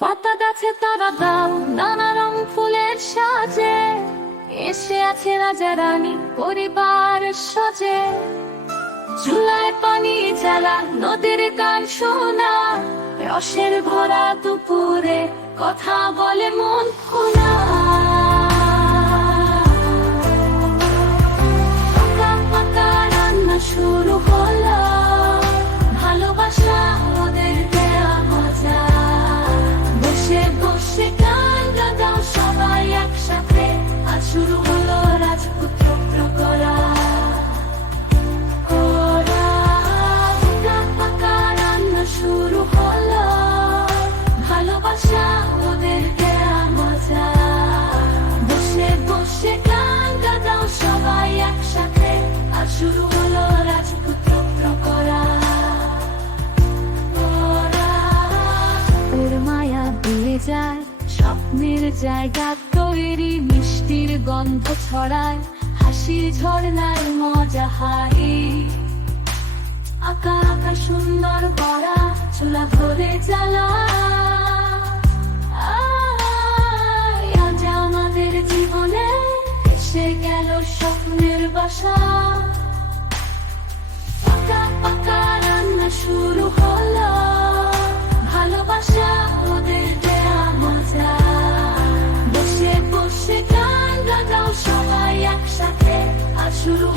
পাতা গাছে তারা দাও নানা রং ফুলের সাজে, এসে আছে রাজা রানী পরিবার সজে। চুলায় পানি জ্বালা নদীর গান শোনা, রসের ভরা দুপুরে কথা বলে মন খোলা। পাকা পাকা রান্না শুরু হলো, ভালোবাসা ওদের দেয়া মজা। বসে বসে গান গাও সবাই একসাথে, আজ শুরু হলো রাজপুত্র করা। শুরু হলো ভালোবাসা ওদের দেয়া মজা। বসে বসে গান গাও সবাই একসাথে, আর শুরু হলো রাজপুত্র করা। ওর মায়া ভুলে যায়, স্বপ্নের জায়গা তৈরি, মিষ্টির গন্ধ ছড়ায়, হাসির ঝর্ণার মজা হারি। আঁকা আঁকা সুন্দর গড়া, চুলা ধরে জ্বালা, আজ আমাদের জীবনে এসে গেল স্বপ্নের বাসা। পাকা পাকা রান্না শুরু হলো, ভালোবাসা ওদের দেয়া মজা। বসে বসে গান গাও সবাই একসাথে, আর শুরু